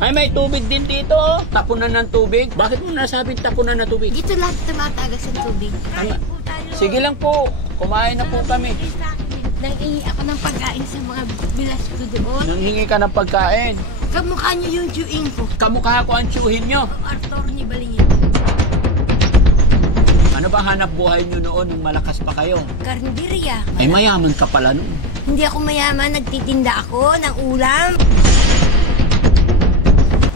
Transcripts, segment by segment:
Ay, may tubig din dito. Tapunan ng tubig. Bakit mo nasabing tapunan ng tubig? Dito lahat tumatagas ang tubig. Kain po tayo. Sige lang po. Kumain na po kami. Nanghingi ako ng pagkain sa mga bilas ko doon. Nanghingi ka ng pagkain. Kamukha niyo yung tiyuin ko. Kamukha ko ang tiyuhin nyo. Arthur ni Balingit. Ano ba hanap buhay nyo noon nung malakas pa kayo? Karinderya. Ay, mayaman ka pala noon. Hindi ako mayaman. Nagtitinda ako ng ulam.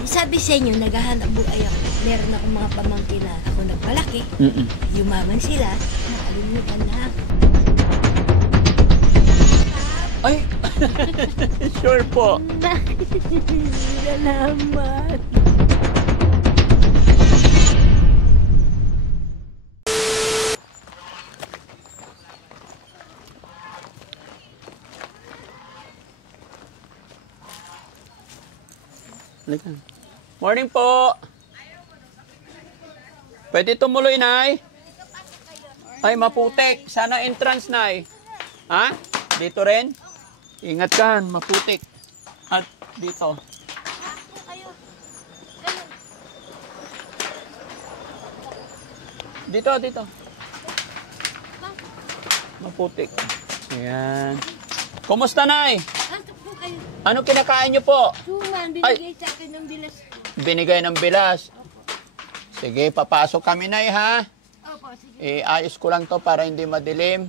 Sabi sa inyo, naghahanap buhay ako. Meron akong mga pamangkin na ako nagpalaki. Yumaman sila. Nakalimutan na ako. Ay! Sure po. Salamat. Morning po. Pwede tumuloy, Nay? Ay, maputik. Sana entrance, Nay. Ha? Dito rin? Ingat ka, maputik. At dito. Dito. Maputik. Ayan. Kumusta, Nay? Ano kinakain niyo po? Suman, binigay sa akin ng bilas ko. Binigay ng bilas. Sige, papasok kami, Nay, ha? Opo, sige. Ayos ko lang to para hindi madilim.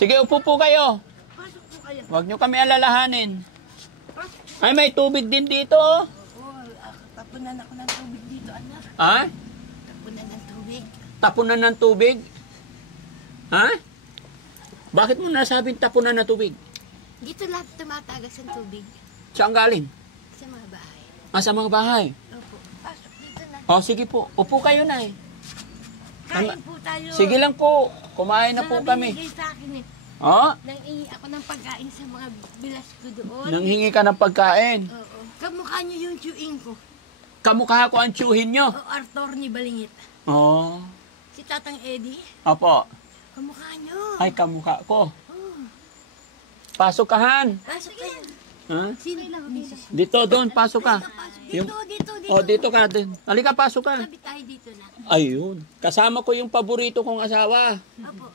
Sige, upo po kayo. Pasok po kayo. Huwag nyo kami alalahanin. Ay, may tubig din dito. Oo, tapunan ako ng tubig dito, anak. Ha? Tapunan ng tubig. Tapunan ng tubig? Ha? Bakit mo nasabing tapunan ng tubig? Dito lahat tumatagas ang tubig. Saan galing? Sa mga bahay. Sa mga bahay. Opo, pasok dito na. O, sige po. Upo kayo, Nay. Kain po tayo. Sige lang po. Kumain na po kami. Binigay sa akin eh. O? Nanghingi ako ng pagkain sa mga bilas ko doon. Nanghingi ka ng pagkain. Oo. Kamukha niyo yung tiyuin ko. Kamukha ko ang tiyuhin nyo. O Arthur ni Balingit. Oo. Si Tatang Eddie. Opo. Kamukha niyo. Ay, kamukha ko. Oh. Pasok ka, Han. Pasok kayo. Ha? Sino lang? Dito, doon. Pasok ka. Dito. O, dito ka din. Halika, pasok ka. Sabi tayo dito na. Ayun. Kasama ko yung paborito kong asawa. Opo.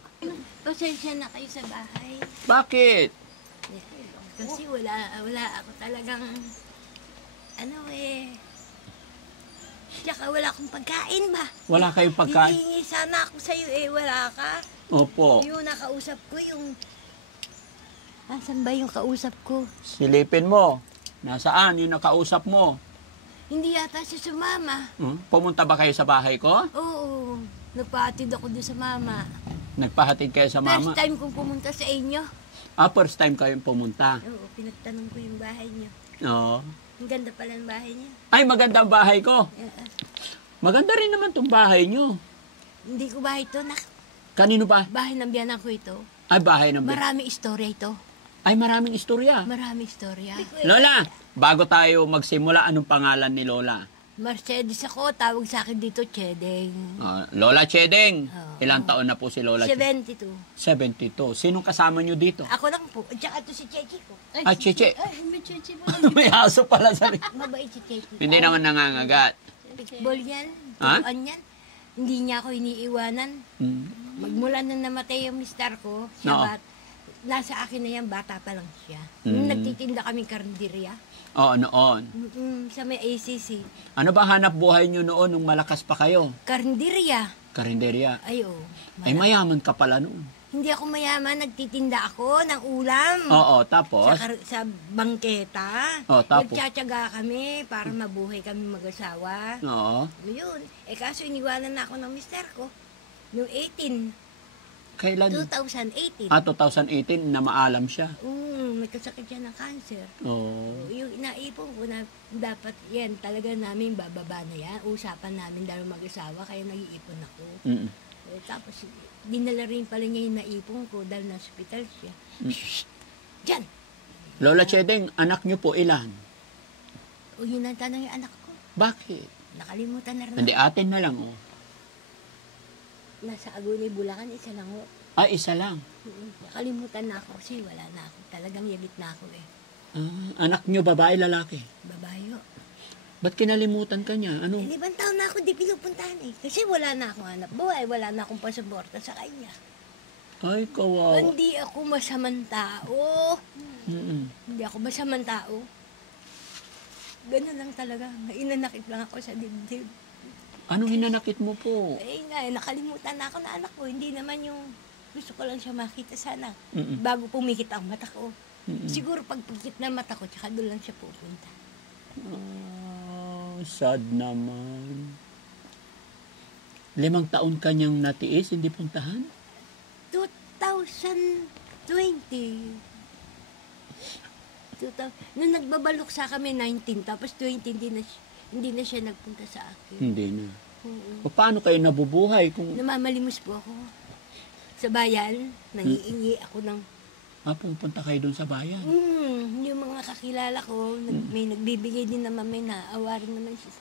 Pasensya na kayo sa bahay. Bakit? Kasi wala ako talagang, tsaka wala akong pagkain ba? Wala kayong pagkain? Hihingi sana ako sa'yo wala ka. Opo. Yung nakausap ko, asan ba yung kausap ko? Silipin mo. Nasaan yung nakausap mo? Hindi yata siya sumama. Pumunta ba kayo sa bahay ko? Oo, nagpahatid ako doon sa mama. Nagpahatid kayo sa mama? First time kong pumunta sa inyo. First time kayong pumunta? Oo, pinagtanong ko yung bahay niyo. Oo. Ang ganda pala ng bahay niyo. Ay, maganda ang bahay ko. Maganda rin naman itong bahay nyo. Hindi ko bahay ito, Kanino ba? bahay ng biyanan ko ito. Ay, bahay ng... Maraming istorya ito. Ay, maraming istorya. Maraming istorya. Lola, bago tayo magsimula, anong pangalan ni Lola? Mercedes ako, tawag sa akin dito, Chedeng. Lola Chedeng. Oo. Ilang taon na po si Lola Chedeng? 72. 72. Sinong kasama nyo dito? Ako lang po. At saka ito si Chechi ko. Ah, Cheche. Ay, may Chechi mo. May aso pala sa... Mabait si Chechi. Hindi naman nangangagat. Pitbull yan. Ha? Turuan yan. Hindi niya ako iniiwanan. Magmula nung namatay yung mister ko, siya nasa akin na yan, bata pa lang siya. Nung nagtitinda kaming karinderya. Oo, noon. Sa may ACC. Ano ba hanap buhay nyo noon nung malakas pa kayo? Karinderya. Karinderya. Ay, oo. Ay, mayaman ka pala noon. Hindi ako mayaman, nagtitinda ako ng ulam. Oo, tapos? Sa bangketa. Tapos? Nagtsatsaga kami para mabuhay kami mag-asawa. Oo. Yun. Kaso iniwanan na ako ng mister ko. Noong 18. Kailan? 2018. 2018 na maalam siya. May kasakit siya ng cancer. Oo. Yung naipon ko na dapat yan, talaga namin bababa na yan. Usapan namin dahil mag-asawa, kaya nag-iipon ako. Tapos, dinala rin pala niya yung naipon ko dahil na-hospital siya. Diyan! Lola Chedeng, anak niyo po ilan? Yun ang tanong yung anak ko. Bakit? Nakalimutan na rin. Hindi, atin na lang, Nasa Aguni, Bulacan, isa lang ho. Isa lang. Nakalimutan na ako kasi wala na ako. Talagang yagit na ako Anak niyo, babae, lalaki? Babae ho. Ba't kinalimutan ka niya? Ano? 5 taon na ako di pinupuntahan eh. Kasi wala na akong anak buhay, wala na akong pasaporta sa kanya. Ay, kawawa. Hindi ako masamang tao. Mm-mm. Hindi ako masamang tao. Ganun lang talaga. Inanakit lang ako sa dibdib. Anong hinanakit mo po? Eh nga, nakalimutan na ako na anak ko. Hindi naman yung gusto ko lang siya makita sana. Mm-mm. Bago pumikit ang mata ko. Mm-mm. Siguro pag pagkit na mata ko, tsaka doon lang siya pupunta. Sad naman. 5 taon ka niyang natiis, hindi puntahan? 2020. Nung nagbabalok sa kami, 19, tapos 20, hindi na siya nagpunta sa akin. Hindi na. Oo. O paano kayo nabubuhay kung Namamalimos po ako. Sa bayan, nangiingi ako ng pupunta kayo doon sa bayan? yung mga kakilala ko, may nagbibigay din naman, may naawa rin naman siya.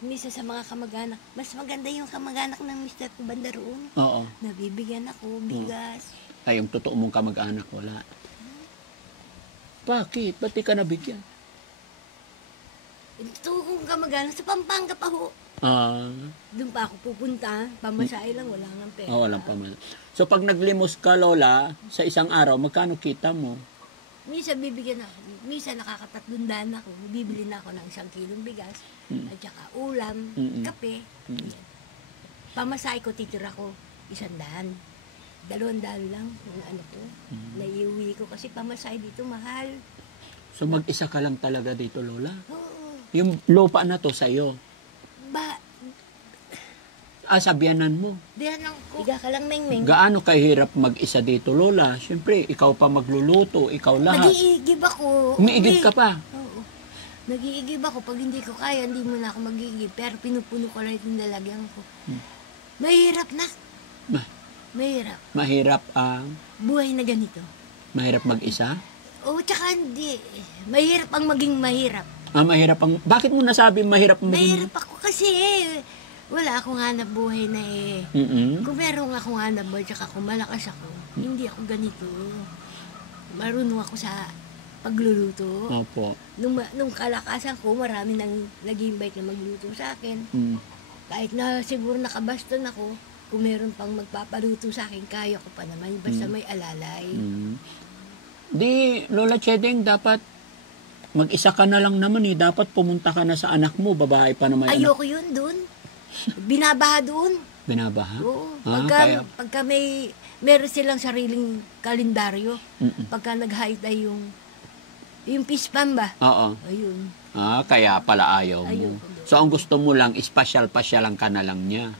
Misa sa mga kamag-anak. Mas maganda yung kamag-anak ng Mr. Kubanda roon. Oo. Nabibigyan ako, bigas. Ay, yung totoo mong kamag-anak, wala. Bakit? Ba't di ka nabigyan? Ito kong kamag-anak, sa Pampanga pa ho. Doon pa ako pupunta, pamasahe lang, wala nga pera. Walang pamal. So, pag naglimos ka, Lola, sa isang araw, magkano kita mo? Misa bibigyan ako, misa nakakatatlundaan ako, bibili na ako ng 1 kilong bigas, at saka ulam, kape. Yan. Pamasahe ko, titira ko 100. 200 lang yung ano ko. Naiuwi ko kasi pamasahe dito mahal. So, mag-isa ka lang talaga dito, Lola? Oo. Yung lupa na to sa'yo. Sabianan mo. Diyan ko. Higa ka lang, Meng-Meng. Gaano kahirap mag-isa dito, Lola? Siyempre, ikaw pa magluluto, ikaw lahat. Nag-iigib ako. Umiigib ka pa? Oo. Nag-iigib ako. Pag hindi ko kaya, hindi mo na ako mag-iigib. Pero pinupuno ko lang itong lalagyan ko. Mahirap na. Mahirap. Mahirap ang... Buhay na ganito. mahirap mag-isa? Oo, tsaka hindi. Mahirap ang maging mahirap. Mahirap ang... Bakit mo nasabi mahirap ang Mahirap ako kasi wala akong hanap buhay na eh. Kung meron akong hanap buhay, tsaka kung malakas ako, hindi ako ganito. Marunong ako sa pagluluto. Opo. Nung kalakasan ko, marami nang nag-invite na magluto sa akin. Kahit na siguro nakabaston ako, kung meron pang magpapaluto sa akin, kaya ko pa naman. Basta may alalay. Di, Lola Chedeng, dapat mag-isa ka na lang naman eh. Dapat pumunta ka na sa anak mo, babae pa naman. Ayoko yun dun. Binabaha doon. Binabaha? Oo. Pagka meron silang sariling kalendaryo. Pagka nag-high day yung pispam ba? Oo. Ayun. Kaya pala ayaw mo. Ayoko. So, ang gusto mo lang, pasyalan ka na lang niya.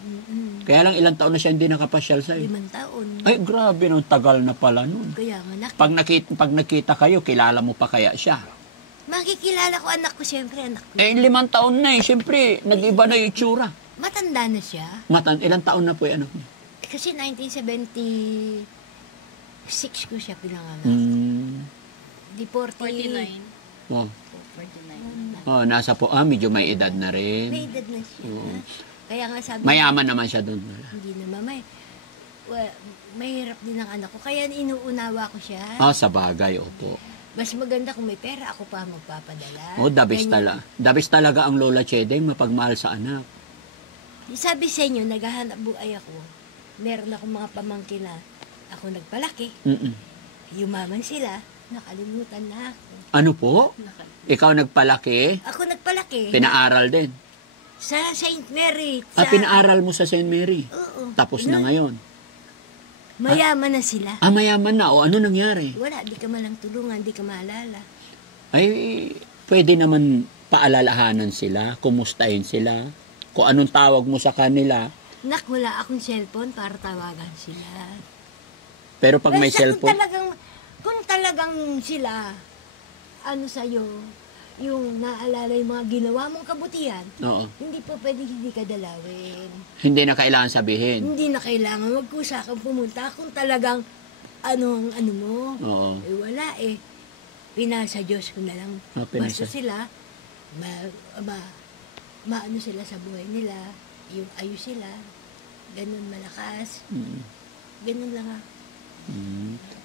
Kaya lang ilang taon na siya hindi nakapasyal sa'yo. 5 taon. Ay, grabe, no, tagal na pala nun. Kaya nga, Pag nakita kayo, kilala mo pa kaya siya? makikilala ko anak ko, siyempre anak ko. 5 taon na eh. Siyempre, nag-iba na yung itsura. Matanda na siya. Ilang taon na po yung anak mo? Kasi 1976 ko siya pinanganak. Di 49. Oh. 49. Nasa po, medyo may edad na rin. May edad na siya. Kaya nga sabi Mayaman naman siya doon. hindi naman mahirap din ang anak ko. Kaya inuunawa ko siya. Sa bagay, opo. Mas maganda kung may pera, ako pa magpapadala. Dabis talaga ang Lola Chedeng, mapagmahal sa anak. Sabi sa inyo, naghahanap buhay ako. Meron akong mga pamangkin na ako nagpalaki. Yumaman sila, nakalimutan na ako. Ano po? Ikaw nagpalaki? Ako nagpalaki. Pinaaral din? Sa St. Mary. Pinaaral mo sa St. Mary? Oo. Tapos na ngayon? Mayaman na sila. Mayaman na. O ano nangyari? Wala, di ka malang tulungan, di ka maalala. Ay, pwede naman paalalahanan sila, kumustahin sila, kung anong tawag mo sa kanila. Nak, wala akong cellphone para tawagan sila. Pero pag may Basta cellphone... Kung talagang sila, sa'yo, yung naalala yung mga ginawa mong kabutihan, Oo. hindi po pwede hindi ka dalawin. Hindi na kailangan sabihin. Hindi na kailangan magkusa kang pumunta kung talagang ano mo. Oo. Wala eh. Pinasa Diyos ko na lang. Pinasa. Basta sila, maano sila sa buhay nila, yung ayos sila, ganun malakas, ganun lang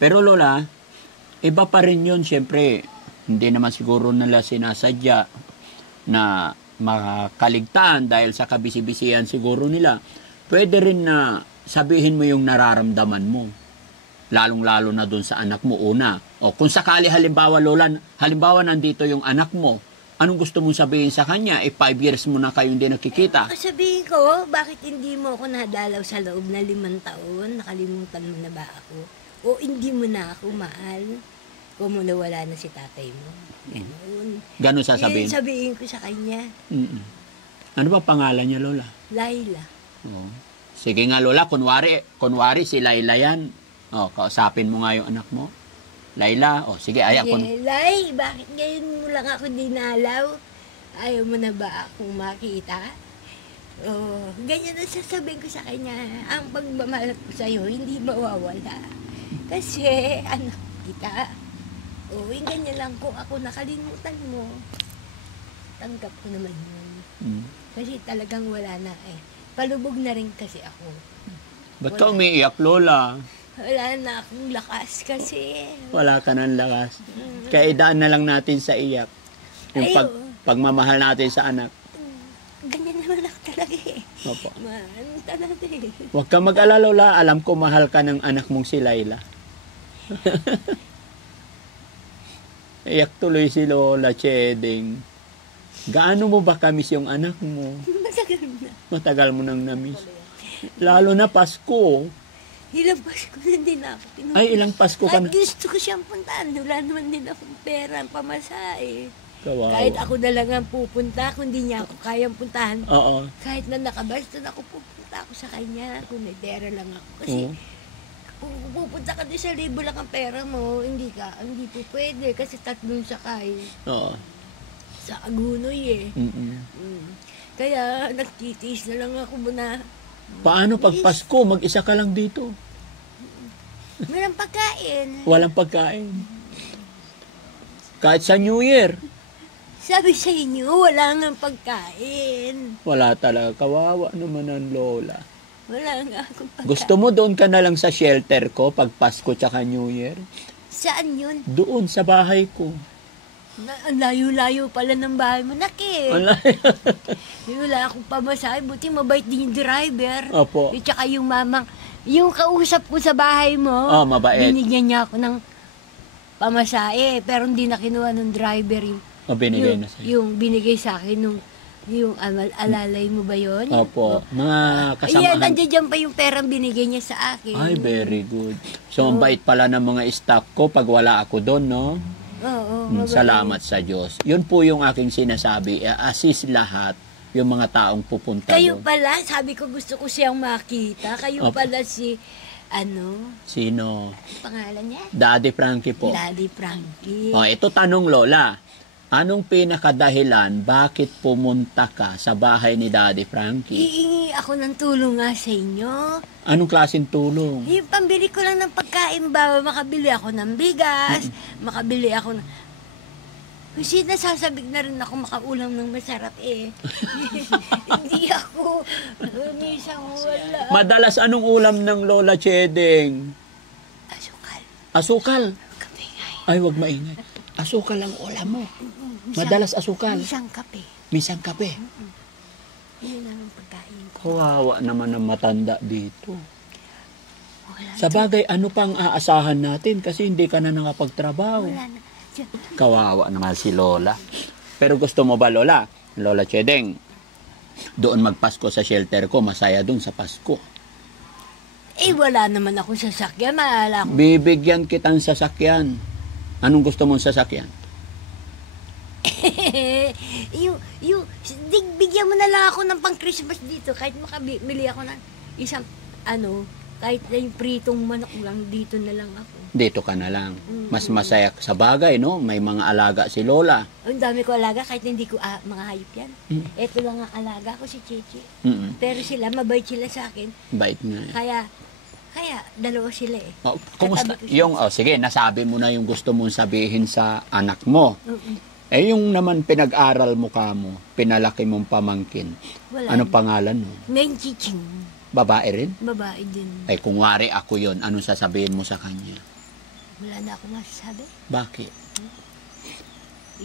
Pero Lola, iba pa rin yun, siyempre, hindi naman siguro nila sinasadya na makaligtaan dahil sa kabisi-bisihan siguro nila, pwede rin na sabihin mo yung nararamdaman mo. Lalong-lalo na dun sa anak mo una. O kung sakali halimbawa, Lola, halimbawa nandito yung anak mo, anong gusto mong sabihin sa kanya? 5 years mo na kayong hindi nakikita. Sabihin ko, bakit hindi mo ako nadalaw sa loob na 5 taon? Nakalimutan mo na ba ako? O hindi mo na ako mahal? Kung mo nawala na si tatay mo. Ganun. Ganun sasabihin? Yan sabihin ko sa kanya. Ano ba pangalan niya, Lola? Laila. Oh. Sige nga, Lola, kunwari si Laila yan. Oh, kausapin mo nga yung anak mo. Laila, sige, Lay, bakit ngayon mo lang ako dinalaw? Ayaw mo na ba akong makita? Ganyan na sasabihin ko sa kanya. Ang pagmamahal ko sa'yo, hindi mawawala. Kasi, anak kita. Ganyan lang kung ako nakalimutan mo. Tanggap ko naman yun. Kasi talagang wala na eh. Palubog na rin kasi ako. Ba't ka umiiyak, Lola? Wala na akong lakas kasi. Wala ka ng lakas. Kaya idaan na lang natin sa iyak. Yung pagmamahal natin sa anak. Ganyan naman ako talaga eh. Opo. Talaga eh. Huwag ka mag-alala, Lola. Alam ko mahal ka ng anak mong si Laila. Iyak tuloy si Lola Cheding. Gaano mo ba kamiss yung anak mo? Matagal na. Matagal mo nang namiss. Lalo na Pasko. Ilang Pasko na din ako. Ay, ilang Pasko ka na. Kahit gusto ko siyang puntahan. Wala naman din akong pera, pamasahe. Kawawa. Kahit ako na lang ang pupunta, kung di niya ako kayang puntahan. Oo. Kahit na nakabas, doon ako pupunta ako sa kanya. Kung may pera lang ako. Kasi kung pupunta ka din sa libo lang ang pera mo, hindi po pwede. Kasi 3 sakay. Oo. Sa Agunoy eh. Kaya nagtitiis na lang ako muna. Paano pag Pasko, mag-isa ka lang dito? Walang pagkain. Walang pagkain. Kahit sa New Year. Sabi sa inyo, wala nga pagkain. Wala talaga. Kawawa naman ang Lola. Wala nga akong pagkain. Gusto mo doon ka na lang sa shelter ko pag Pasko tsaka New Year? Saan yun? Doon, sa bahay ko. Ang layo-layo pala ng bahay mo, Naki. Wala akong pamasahe. Buti mabait din yung driver. Opo. At saka yung mamang, yung kausap ko sa bahay mo, mabait. binigyan niya ako ng pamasahe. Pero hindi na kinuha ng driver yung, Binigay na sa'yo. yung binigay sa akin nung yung alalay mo ba yun? Opo. Mga kasamahan. Ayan, nandiyan pa yung perang binigay niya sa akin. Ay, very good. So, ang bait pala ng mga staff ko pag wala ako doon, no? Oo. Salamat sa Diyos. Yun po yung aking sinasabi. Assist lahat yung mga taong pupunta Kayo doon. pala, sabi ko gusto ko siyang makita. Kayo Opo. pala si, Sino? pangalan niya? Daddy Frankie po. Daddy Frankie. Ito tanong, Lola. Anong pinakadahilan bakit pumunta ka sa bahay ni Daddy Frankie? Iingi ako ng tulong nga sa inyo. Anong klaseng tulong? Yung pambili ko lang ng pagkain ba, makabili ako ng bigas, makabili ako ng... Kasi nasasabik na rin ako makaulam ng masarap eh. Hindi ako, minsan wala. Madalas anong ulam ng Lola Cheding? Asukal. Asukal? Kapingay. Ay, wag maingay. Asukal ang ulam mo. Madalas asukal. Isang kape. Minsan kape. Yun lang ang pagkain ko. Kawawa naman ang matanda dito. Wala Sa bagay, ano pang aasahan natin kasi hindi ka na nakapagtrabaho. Wala na. Kawawa naman si Lola. Pero gusto mo ba, Lola? Lola Chedeng, doon magpasko sa shelter ko, masaya doon sa Pasko. Eh, wala naman akong sasakyan. Maala ko. Bibigyan kitang sasakyan. Anong gusto mong sasakyan? Bigyan mo na lang ako ng pang-Christmas dito. Kahit makabili ako ng isang, kahit na yung pritong manok lang, dito na lang ako. Dito ka na lang. Mas masaya sa bagay, no? May mga alaga si Lola. Ang dami ko alaga, kahit hindi ko mga hayop yan. Ito lang ang alaga ko, si Chichi. Pero sila, mabait sila sa akin. Bait nga. Kaya, dalawa sila eh. Kumusta? Sige, nasabi mo na yung gusto mong sabihin sa anak mo. Yung naman pinag-aral mo kamo, pinalaki mong pamangkin. Wala. Anong pangalan mo? Ngayon, Chiching. Babae rin? Babae din. Ay, kung wari ako yon, anong sasabihin mo sa kanya? Wala na ako masasabi. Bakit?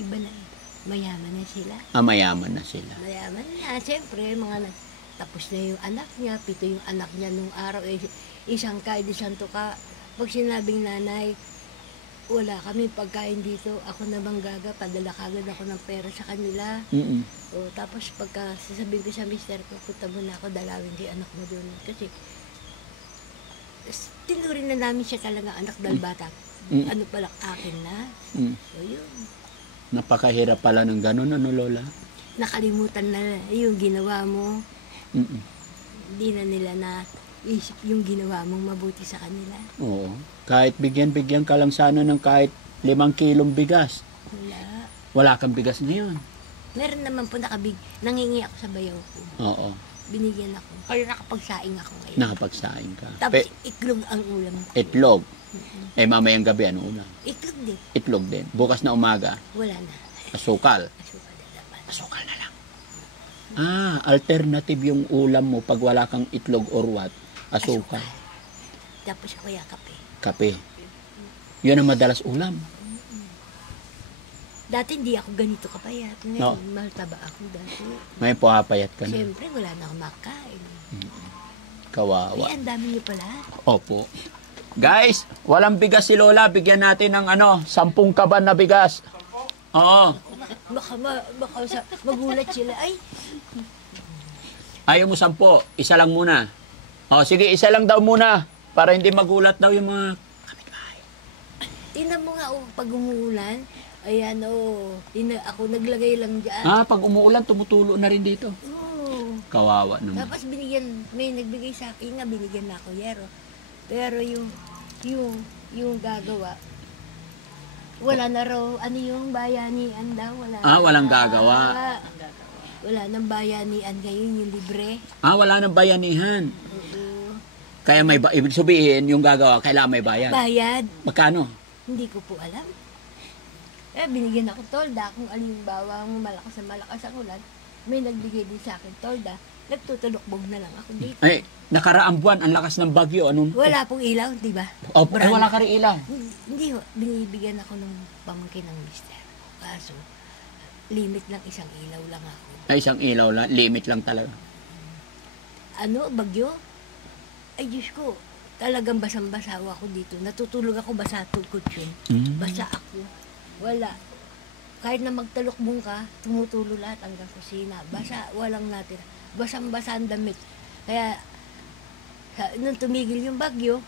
Iba na eh. Mayaman na sila. Mayaman na sila. Mayaman na. Siyempre, tapos na yung anak niya. 7 yung anak niya nung araw. Isang ka, isang tuka. Pag sinabing nanay, wala kami pagkain dito. Ako na gaga, padala kagad ako ng pera sa kanila. Tapos pagka sasabihin ko sa mister ko, punta mo na ako, dalawin kay anak mo doon. Kasi tinurin na namin siya talaga anak dahil bata. Ano pala akin na. So yun. Napakahirap pala ng ganun, ano Lola? Nakalimutan na yung ginawa mo. Hindi na nila na isip yung ginawa mong mabuti sa kanila. Oo. Kahit bigyan ka lang sana ng kahit 5 kilong bigas. Wala. Wala kang bigas ngayon. Meron naman po nangingi ako sa bayaw ko. Oo. Binigyan ako. Kaya nakapagsaing ako ngayon. Nakapagsaing ka. Tapos itlog ang ulam ko. Itlog. Mamayang gabi, ano ulam? Itlog din. Itlog din. Bukas na umaga. Wala na. Asukal. Asukal na naman. Asukal na lang. Alternative yung ulam mo pag wala kang itlog or what? Asukal. Tapos ako kape. Kape. Yun ang madalas ulam. Dati hindi ako ganito kapayat. Ngayon, mataba ako dati. May puhapayat ka na. Siyempre, wala na akong makain. Kawawa. Ang dami niyo pala. Opo. Guys, walang bigas si Lola. Bigyan natin ng 10 kaban na bigas. Oo. Baka magulat sila. Ay, Ayaw mo 10. Isa lang muna. Sige, isa lang daw muna. Para hindi magulat daw yung mga kapitbahay. tingnan mo nga pag umuulan. Ayan ako naglagay lang dyan. Pag umuulan, tumutulo na rin dito. Oo. Kawawa naman. Tapos may nagbigay sa akin nga, binigyan na ako yero. Pero yung gagawa, wala na raw, yung bayanian daw, wala. Walang gagawa. Wala nang bayanian ngayon, yung libre. Wala nang bayanihan. Oo. Kaya ibig sabihin, yung gagawa, kailangan may bayad. Bayad. Magkano? Hindi ko po alam. Binigyan ako tolda kung alimbawa malakas ang ulan. May nagbigay din sa akin tolda. Nagtutulokbog na lang ako dito. Nakaraang buwan, ang lakas ng bagyo. Wala pong ilaw, di ba? Wala ka rin ilaw. Hindi ho. Binibigyan ako ng pamangkin ng mister. Kaso, limit lang isang ilaw lang ako. Isang ilaw lang, limit lang talaga. Bagyo? Ay, Diyos ko. Talagang basang-basa ako dito. Natutulog ako basa tukod yun. Basa ako. Wala. Kahit na magtalukbong ka, tumutulo lahat hanggang kusina. Basa, walang natira. Basang-basa ang damit. Kaya, nung tumigil yung bagyo,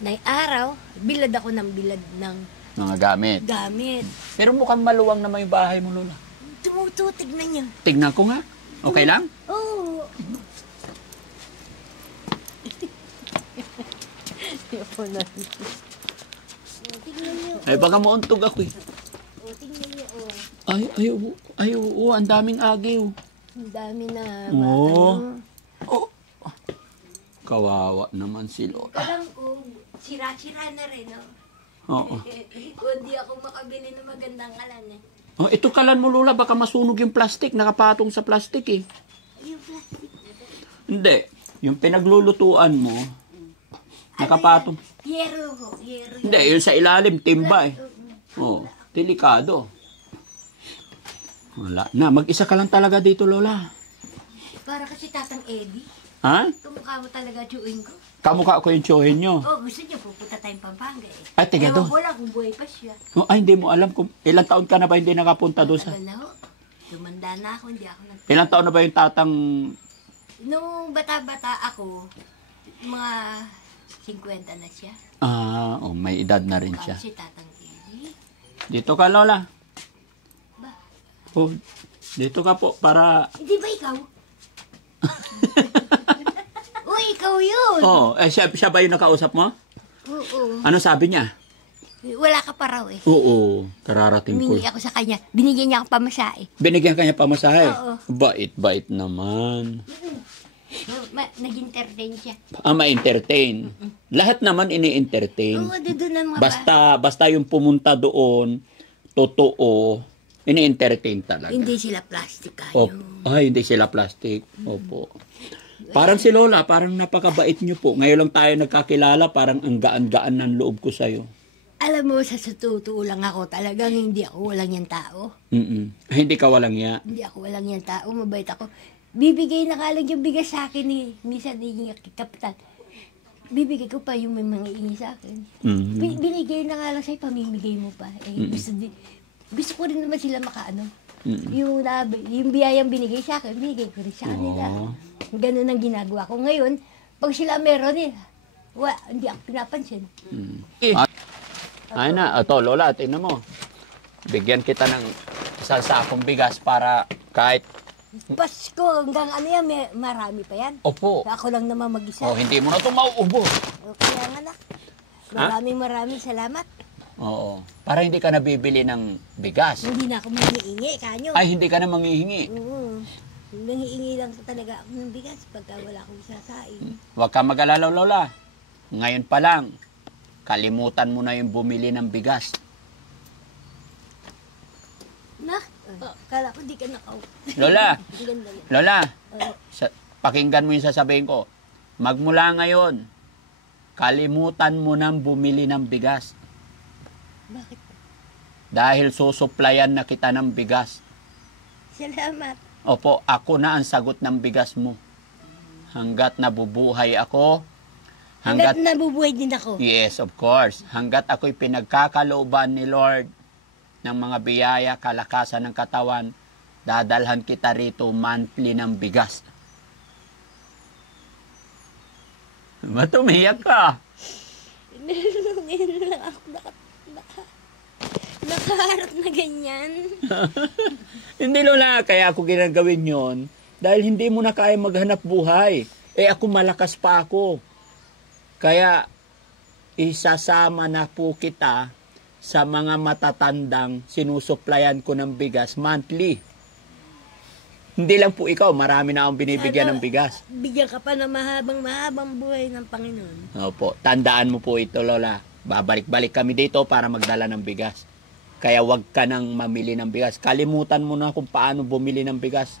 na araw, bilad ako ng bilad ng Mga gamit. Pero mukhang maluwang naman yung bahay mo, Lola. Tignan niyo. Tignan ko nga. Okay lang? Oo. Tignan niyo. Baka mauntog ako eh. Tignan niyo. Ang daming agiw. Ang dami na. Kawawa naman si Lola. Parang sira-sira na rin, Oo. Hindi ako makabili ng magandang kalan Ito kalan mo, Lola, baka masunog yung plastic. Nakapatong sa plastic eh. Yung plastic. Hindi. Yung pinaglulutuan mo, nakapatong. Yero. Hindi, yun sa ilalim, timba eh. Delikado. Wala na. Mag-isa ka lang talaga dito, Lola. Para kasi Tatang Eddie. Tumukha mo talaga tsuin ko. Kamukha ko yung tsuhin nyo. Gusto niyo pupunta tayong Pampanga eh. Ay, tiga doon. Wala kung buhay pa siya. Hindi mo alam kung ilang taon ka na ba hindi nakapunta doon sa... Tagal na ho. Tumanda na ako, hindi ako Ilang taon na ba yung tatang... Nung bata-bata ako, mga 50 na siya. May edad na rin siya. Si Tatang Eddie. Dito ka, Lola. Ba? Dito ka po para... Hindi ba ikaw? Ikaw yun. Siya ba yung nakausap mo? Oo. Ano sabi niya? Wala ka pa raw eh. Oo, kararating ko. Humingi ako sa kanya. Binigyan niya ako pamasahe. Binigyan ka niya pamasahe? Oo. Bait naman. Nag-entertain siya. Ma-entertain. Lahat naman ini-entertain. Oo, doon ang mga Basta yung pumunta doon, totoo, ini-entertain talaga. Hindi sila plastic kayo. Hindi sila plastic. Opo. Parang si Lola, parang napakabait niyo po. Ngayon lang tayo nagkakilala, parang ang gaan-gaan ng loob ko sa'yo. Alam mo, sa totoo lang ako, talagang hindi ako walang yan tao. Hindi ka walang ya. Hindi ako walang yan tao, mabait ako. Bibigay na nga lang yung bigas sa akin ni minsan yung kapitan. Bibigay ko pa yung may mga iingi sa akin. Binigay na nga lang sa'yo, pamimigay mo pa. Gusto ko rin naman sila makaano. Yung biyayang binigay sa akin, binigay ko rin sa kanila. Ganun ang ginagawa ko. Ngayon, pag sila meron hindi ako pinapansin. Ay na, ito, Lola, tingnan mo. Bigyan kita ng isang sakong bigas para kahit... Pasko, hanggang ano yan, marami pa yan. Opo. Ako lang naman mag-isa. Hindi mo na ito mauubos. Kaya nga na. Maraming salamat. Oo. Para hindi ka nabibili ng bigas. Hindi na ako manghihingi, kanyo. Ay, hindi ka na manghihingi. Oo. Nanghihingi lang talaga ako ng bigas pagka wala akong sasain. Huwag ka mag-alala, Lola. Ngayon pa lang, kalimutan mo na yung bumili ng bigas. Kala ko di ka nakaw. Lola, pakinggan mo yung sasabihin ko. Magmula ngayon, kalimutan mo nang bumili ng bigas. Bakit? Dahil susuplayan na kita ng bigas. Salamat. Opo, ako na ang sagot ng bigas mo. Hanggat nabubuhay ako. Hanggat nabubuhay din ako. Yes, of course. Hanggat ako'y pinagkakalooban ni Lord ng mga biyaya, kalakasan ng katawan, dadalhan kita rito monthly ng bigas. Matumiyak ka. Ngayon lang ako nakaharap na ganyan. Hindi, Lola, kaya ako ginagawin yon dahil hindi mo na kaya maghanap buhay. Ako malakas pa ako. Kaya isasama na po kita sa mga matatandang sinusuplayan ko ng bigas monthly. Hindi lang po ikaw, marami na akong binibigyan ng bigas. Bigyan ka pa ng mahabang buhay ng Panginoon. Opo, tandaan mo po ito, Lola. Babalik-balik kami dito para magdala ng bigas. Kaya wag ka nang mamili ng bigas. Kalimutan mo na kung paano bumili ng bigas.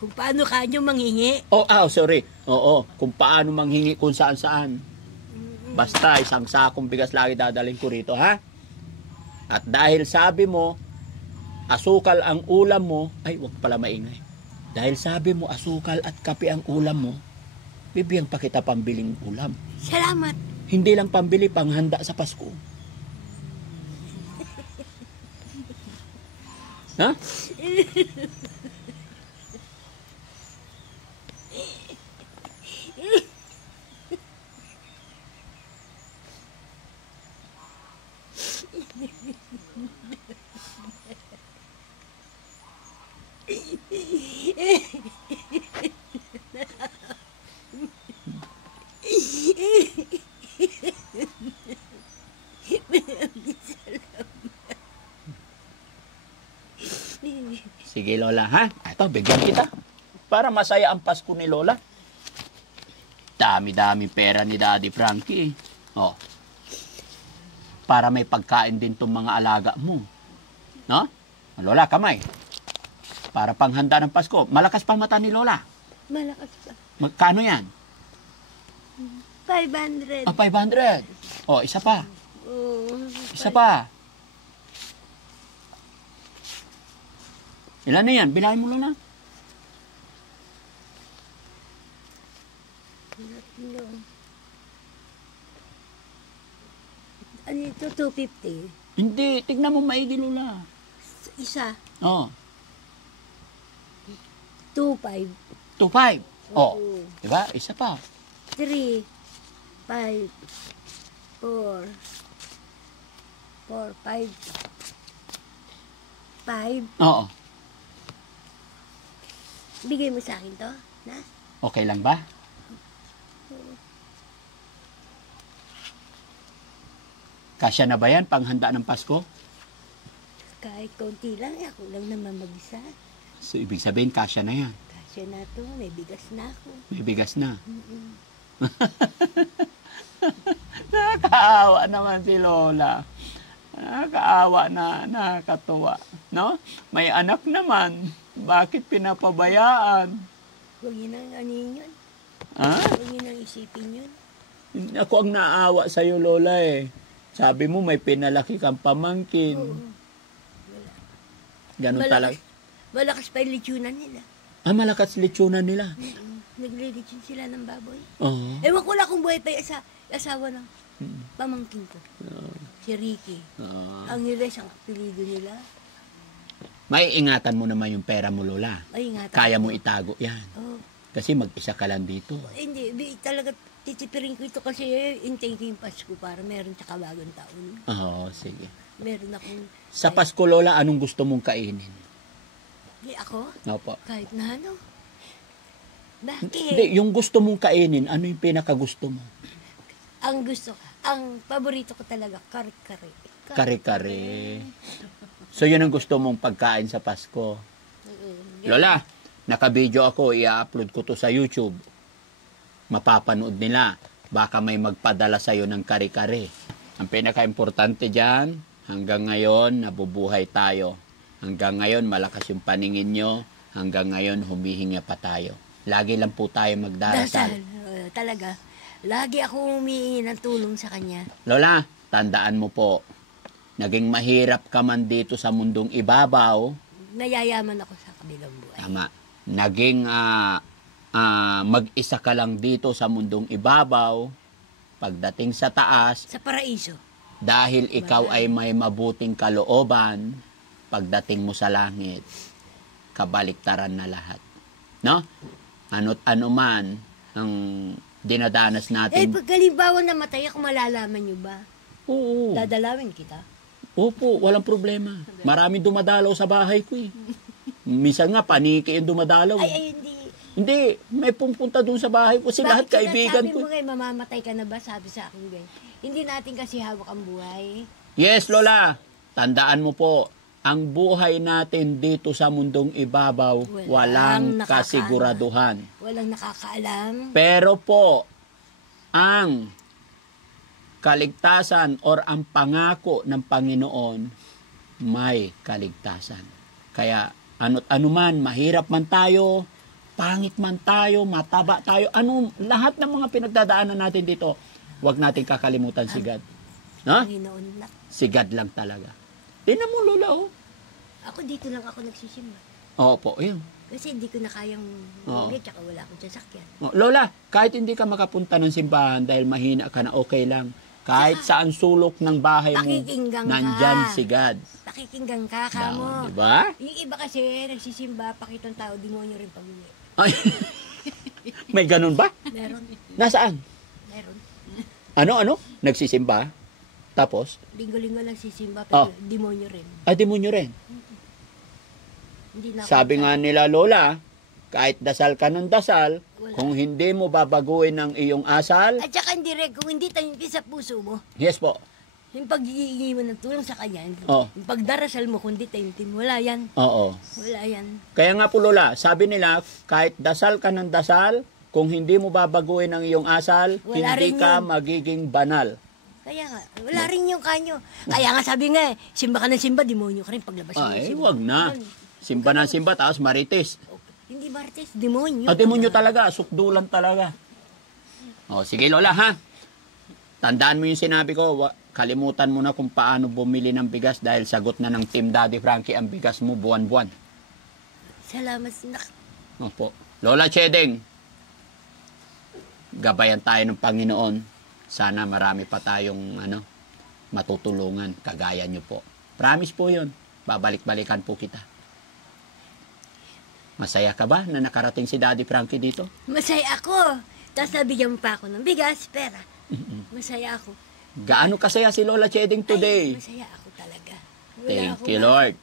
Kung paano kanyo manghingi. Sorry. Oo, kung paano manghingi kung saan-saan. Basta isang sakong bigas lagi dadalhin ko rito, ha? At dahil sabi mo, asukal ang ulam mo, wag pala maingay. Dahil sabi mo, asukal at kape ang ulam mo, bibigyan pa kita pambiling ulam. Salamat. Hindi lang pambili, panghanda sa Pasko. Ha? Sige, Lola, ha? Ito, bigyan kita. Para masaya ang Pasko ni Lola. Dami-dami pera ni Daddy Frankie. Para may pagkain din tong mga alaga mo. No? Lola, kamay. Para panghanda ng Pasko. Malakas pa mata ni Lola. Malakas pa. Magkano yan? 500. 500. Isa pa. Isa pa. Ilan na yan? Bilahin mo lang na. Ano ito? 250? Hindi. Tignan mo maigi, Lola. Isa. 2.5. 2.5. Diba? Isa pa. 3, 5, 4, 5. Oo. Bigay mo sa akin to, na? Okay lang ba? Kasya na ba yan panghanda ng Pasko? Kahit konti lang, ako lang naman mag-isa. So, ibig sabihin, kasya na yan. Kasya na to, may bigas na ako. May bigas na. Nakakaawa naman si Lola. Nakakaawa na, nakakatuwa. No? May anak naman. Bakit pinapabayaan? Huwag yun ang anin yun. Ha? Huwag yun ang isipin yun. Ako ang naawa sa'yo, Lola, eh. Sabi mo, may pinalaki kang pamangkin. Oo. Ganun talaga. Malakas pa yung lechonan nila. Malakas lechonan nila. Nagre-lechon sila ng baboy. Oo. Ewan ko lang kung buhay pa yung asawa ng pamangkin ko. Si Ricky. Ang Hiles ang apelido nila. May ingatan mo naman yung pera mo, Lola. Ay, ingatan Kaya ko. mo itago yan. Oo. Kasi mag-isa ka lang dito. Hindi, talaga titipirin ko ito kasi intay ko yung Pasko para meron tsaka bagong taon. Oo, sige. Meron akong... Sa Pasko, Lola, anong gusto mong kainin? Ako? Opo. Kahit na ano. Bakit? Hindi, yung gusto mong kainin, ano yung pinakagusto mo? Ang paborito ko talaga, kare-kare. Kare-kare. So, yun ang gusto mong pagkain sa Pasko. Lola, naka-video ako, i-upload ko to sa YouTube. Mapapanood nila. Baka may magpadala sa'yo ng kare-kare. Ang pinaka-importante dyan, hanggang ngayon, nabubuhay tayo. Hanggang ngayon, malakas yung paningin nyo. Hanggang ngayon, humihinga pa tayo. Lagi lang po tayo magdarasal. Talaga. Lagi ako humihingi ng tulong sa kanya. Lola, tandaan mo po, naging mahirap ka man dito sa mundong ibabaw. Nayayaman ako sa kabilang buhay. Tama. Naging mag-isa ka lang dito sa mundong ibabaw. Pagdating sa taas, Sa paraiso. dahil ikaw ay may mabuting kalooban, pagdating mo sa langit, kabaliktaran na lahat. No? Ano't ano man ang dinadanas natin. Pag halimbawa namatay ako, malalaman nyo ba? Oo. Dadalawin kita. Opo, walang problema. Maraming dumadalaw sa bahay ko eh. Minsan nga, paniki yung dumadalaw. Ay, hindi. Hindi, may pumunta doon sa bahay ko. Si lahat kaibigan ko. Sabi mo ngayon, mamamatay ka na ba? Sabi sa akin ngayon. Hindi natin kasi hawak ang buhay. Yes, Lola. Tandaan mo po, ang buhay natin dito sa mundong ibabaw, walang kasiguraduhan. Walang nakakaalam. Pero po, ang kaligtasan or ang pangako ng Panginoon, may kaligtasan. Kaya, ano't ano man, mahirap man tayo, pangit man tayo, mataba tayo, lahat ng mga pinagdadaanan natin dito, huwag natin kakalimutan si God. No? Panginoon na. Si God lang talaga. Tingnan mo, Lola, oh. Ako dito lang ako nagsisimba. Opo, yun. Kasi hindi ko na kayang ulit, tsaka wala akong sasakyan. Oh, Lola, kahit hindi ka makapunta ng simbahan dahil mahina ka na, okay lang. Kahit saan sulok ng bahay mo, Pakikinggan nandyan ka. si God. Pakikinggan ka, kamo. Diba? Yung iba kasi nagsisimba, pakitang tao, demonyo rin pag-uwi. Ay, may ganun ba? Meron. Nasaan? Meron. Ano? Nagsisimba? Tapos? Linggo-linggo lang sisimba, pero Oh. demonyo rin. Demonyo rin. Hindi na ako Sabi nga nila, Lola, kahit dasal ka ng dasal, Wala. kung hindi mo babaguhin ang iyong asal, At saka hindi rin, kung hindi tayo sa puso mo, yes po. yung paghihingi mo ng tulong sa kanya, Oh. yung pagdarasal mo, kundi tayo, wala yan. Oo. Wala yan. Kaya nga po, Lola, sabi nila, kahit dasal ka ng dasal, kung hindi mo babaguhin ang iyong asal, Wala hindi rin ka yun. magiging banal. Kaya nga, wala rin yung kanyo. Kaya nga sabi nga, simba ka ng simba, demonyo ka rin paglabas mo. Ay, wag na. Simba na simba, tapos marites. Hindi martes, demonyo. Demonyo talaga, sukdulan talaga. O, sige Lola, ha? Tandaan mo yung sinabi ko, kalimutan mo na kung paano bumili ng bigas dahil sagot na ng Team Daddy Frankie ang bigas mo buwan-buwan. Salamat. Opo. Lola Chedeng, gabayan tayo ng Panginoon. Sana marami pa tayong matutulungan, kagaya nyo po. Promise po yun. Babalik-balikan po kita. Masaya ka ba na nakarating si Daddy Frankie dito? Masaya ako. Tapos nabigyan mo pa ako ng bigas, pera. Masaya ako. Gaano kasaya si Lola Chedeng today? Ay, masaya ako talaga. Thank you, Lord.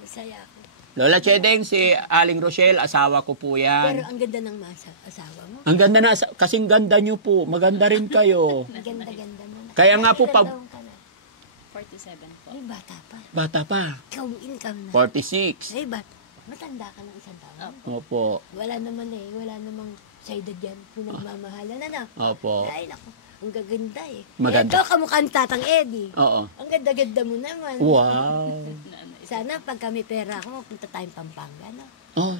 Masaya ako. Lola Chedeng, si Aling Rochelle, asawa ko po Pero yan. ang ganda ng asawa mo. Ang ganda na, kasing ganda nyo po. Maganda rin kayo. Ang ganda-ganda mo. Kaya nga po, Ilan taon ka na? 47 po. Ay, bata pa. Bata pa. Ikaw, income na. 46. Ay, bata. Matanda ka ng isang taon. Opo. Wala naman wala namang sa edad yan. Kung nagmamahalan na. Opo. Ay, naku. Ang gaganda eh. Maganda. Ito, kamukha ni Tatang Eddie. Oo. Ang ganda-ganda mo naman. Wow. Sana pag kami pera ako, punta tayong Pampanga, no? Oh,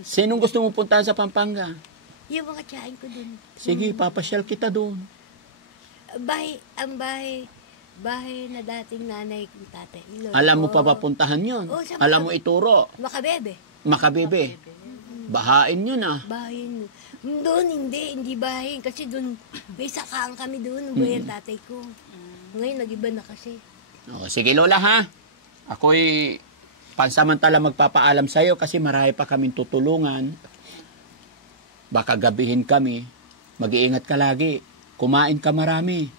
sinong gusto mo puntahan sa Pampanga? Yung mga tiyahin ko dun. Sige, papasyal kita doon. bahay na dating nanay kong tatay. Lolo Alam mo ko. pa papuntahan yun. Oo, sa Alam mo ituro. Makabebe. Makabebe. Bahain yun ah. Bahayin. Doon, hindi bahayin. Kasi doon, may sakaan kami doon. Buhay ang tatay ko. Ngayon, nag-iba na kasi. Sige Lola ha. Ako'y pansamantala magpapaalam sa'yo kasi marami pa kaming tutulungan. Baka gabihin kami. Mag-iingat ka lagi. Kumain ka marami.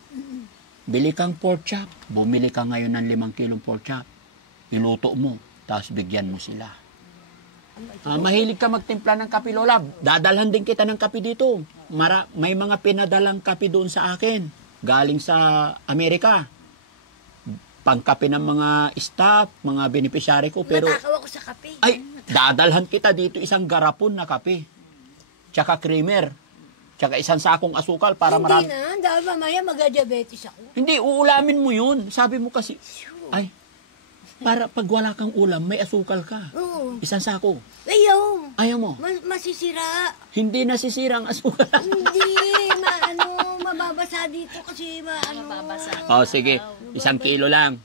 Bili kang pork chop. Bumili ka ngayon ng 5 kilong pork chop. Iluto mo. Tapos bigyan mo sila. Mahilig ka magtimpla ng kape, Lola. Dadalhan din kita ng kape dito. May mga pinadalang kape doon sa akin. Galing sa Amerika. Pangkape ng mga staff, mga beneficiary ko. Pero, Matakaw ako sa kape. ay, dadalhan kita dito isang garapon na kape. Tsaka creamer. Tsaka isang sakong asukal para Hindi marami. na, dahil mamaya mag-diabetes ako. Hindi, uulamin mo yun. Sabi mo kasi, ay, para pag wala kang ulam, may asukal ka. Oo. Isang sako. Ayaw. Ayaw mo. Masisira. Hindi nasisira ang asukal. Hindi, mababasa dito kasi Mababasa. Sige. 1 kilo lang.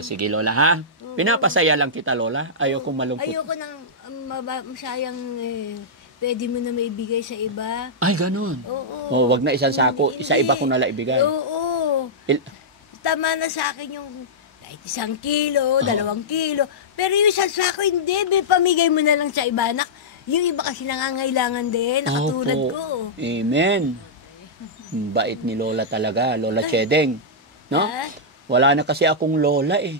Sige, Lola, ha? Pinapasaya lang kita, Lola. Ayoko malungkot. Ayoko nang masayang pwede mo na maibigay sa iba. Ay, ganun. Oo. Wag na isang sako. Hindi. Isa iba ko na lang ibigay. Oo. Tama na sa akin yung kahit 1 kilo, 2 kilo. Pero yung isang sako, hindi. Pamigay mo na lang sa iba. Yung iba kasi nangangailangan din. Nakatulad Opo. ko. Amen. Bait ni Lola talaga. Lola Chedeng. No? Ha? Wala na kasi akong lola eh.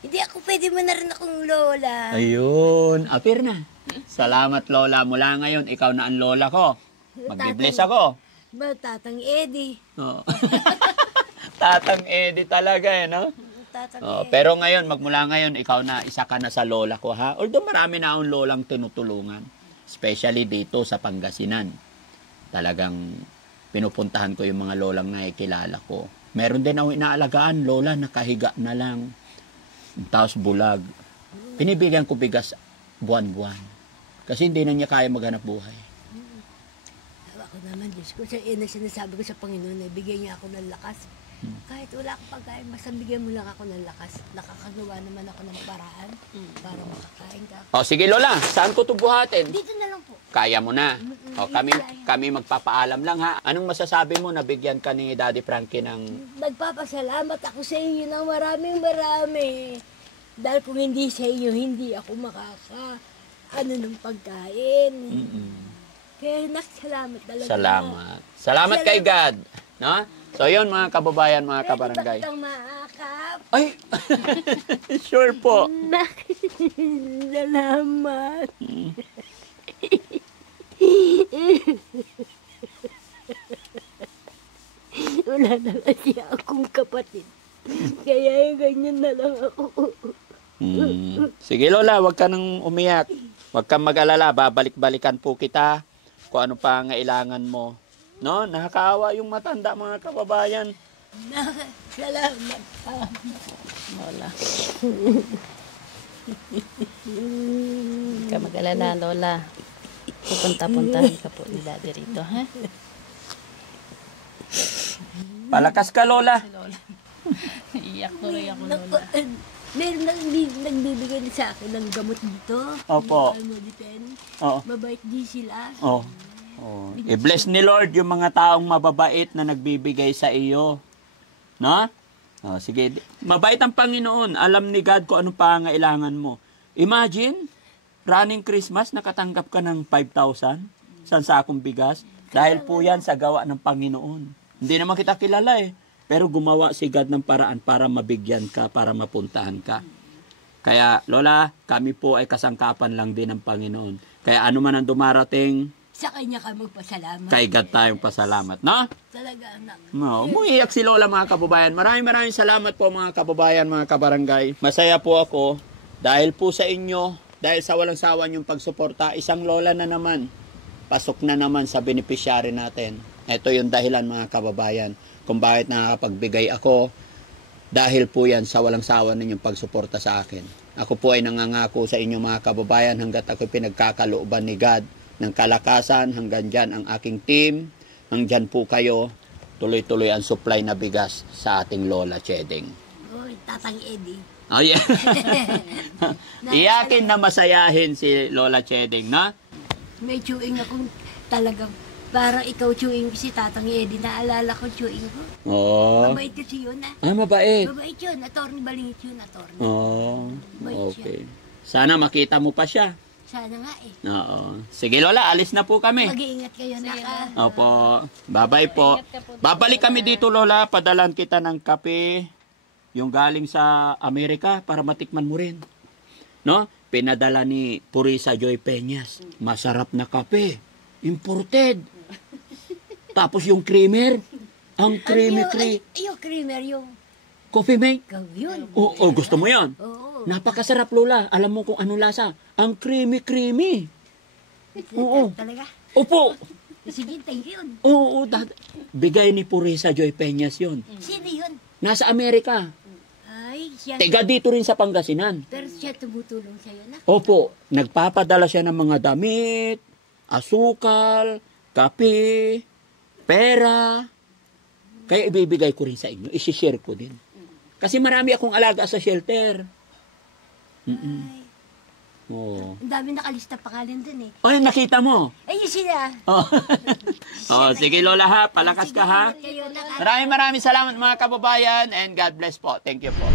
Hindi ako pwede mo na rin akong lola. Ayun. Apir na. Salamat, Lola. Mula ngayon, ikaw na ang lola ko. Magbe-bless ako. Tatang Eddie. Oo. Tatang Eddie talaga eh, no? Tatang Eddie. Pero ngayon, magmula ngayon, ikaw na, isa ka na sa lola ko, ha? Although marami na akong lolang tinutulungan. Especially dito sa Pangasinan. Talagang pinupuntahan ko yung mga lolang nakikilala ko. Meron din akong inaalagaan, lola, nakahiga na lang. Tapos bulag. Pinibigyan ko bigas buwan-buwan. Kasi hindi na niya kaya maghanap buhay. Ako naman, Diyos ko, sinasabi ko sa Panginoon, bigyan niya ako ng lakas. Kahit wala akong pagkain, basta bigyan mo lang ako ng lakas. Nakakagawa naman ako ng paraan para makakain ka. Sige, Lola, saan ko ito buhatin? Dito na lang po. Kaya mo na. Kami magpapaalam lang, ha? Anong masasabi mo na bigyan ka ni Daddy Frankie ng... Nagpapasalamat ako sa iyo ng maraming. Dahil kung hindi sa iyo, hindi ako ng pagkain. Kaya salamat talaga. Salamat kay God. No? So yun mga kababayan, mga kabarangay. Pwede ba kitang maakap? Ay! Sure po. Salamat. Wala na kasi akong kapatid. Kaya ganyan na lang ako. Sige Lola, huwag ka nang umiyak. Huwag kang mag-alala, babalik-balikan po kita kung ano pa ang kailangan mo. No? Nakakaawa yung matanda, mga kababayan. Salamat. Lola. Huwag ka mag-alala, Lola. Pupunta-puntahan ka po ni Daddy rito, ha? Palakas ka, Lola. Lola. Iyak tuloy ako, Lola. Meron nagbibigay sa akin ng gamot dito. Opo. Oo. Mabait din sila. Oh. I-bless ni Lord yung mga taong mababait na nagbibigay sa iyo. No? Sige. Mabait ang Panginoon. Alam ni God kung ano pa ang kailangan mo. Imagine, running Christmas, nakatanggap ka ng 5,000 sa sakong bigas. Dahil po yan sa gawa ng Panginoon. Hindi naman kita kilala eh. Pero gumawa si God ng paraan para mabigyan ka, para mapuntahan ka. Kaya, Lola, kami po ay kasangkapan lang din ng Panginoon. Kaya ano man ang dumarating, Sa kanya ka magpasalamat. kay God tayong pasalamat, no? Talaga, anak. No, umuiyak si Lola, mga kababayan. Maraming salamat po, mga kababayan, mga kabarangay. Masaya po ako dahil po sa inyo, dahil sa walang sawa yung pagsuporta, isang Lola na naman. Pasok na naman sa beneficiary natin. Ito yung dahilan, mga kababayan, kung bakit nakakapagbigay ako. Dahil po yan sa walang sawa ninyong pagsuporta sa akin. Ako po ay nangangako sa inyo, mga kababayan, hanggat ako pinagkakalooban ni God ng kalakasan, hanggang dyan ang aking team, hanggang po kayo, tuloy-tuloy ang supply na bigas sa ating Lola Chedeng. Oy, Tatang Eddie. Oh, yeah. Iyakin na masayahin si Lola Chedeng, na? May chewing akong talagang parang ikaw chewing si Tatang Eddie. Naalala ko chewing ko. Oh. Mabait kasi yun ah. Mabait. Mabait yun. Attorney Balingit yun, attorney. Oh, Mabait okay. Sana makita mo pa siya. Sana nga eh. Oo. Sige, Lola, alis na po kami. Mag-iingat kayo na ka. Opo. Bye-bye po. Babalik kami dito, Lola. Padalan kita ng kape. Yung galing sa Amerika para matikman mo rin. No? Pinadala ni Purisa Joy Peñas. Masarap na kape. Imported. Tapos yung creamer. Ang creamy. Yung creamer, yung Coffee mate. yun. Oo, gusto mo yan? Oo. Napakasarap, Lola. Alam mo kung anong lasa. Ang creamy. Oo. Talaga? Opo. Sige, thank you. Oo, bigay ni Purisa Joy Peñas yun. Sino yun? Nasa Amerika. Ay, siya. Tiga dito rin sa Pangasinan. Pero siya tumutulong sa'yo na. Opo, nagpapadala siya ng mga damit, asukal, kape, pera. Kaya ibibigay ko rin sa inyo. Isishare ko din. Kasi marami akong alaga sa shelter. Ay, Oo. ang dami nakalista pangalan dun eh. Ay, nakita mo? Ay, yun sila. Oh. Oh, sige Lola ha, palakas ka ha. Kayo na ka. Maraming salamat mga kababayan and God bless po. Thank you po.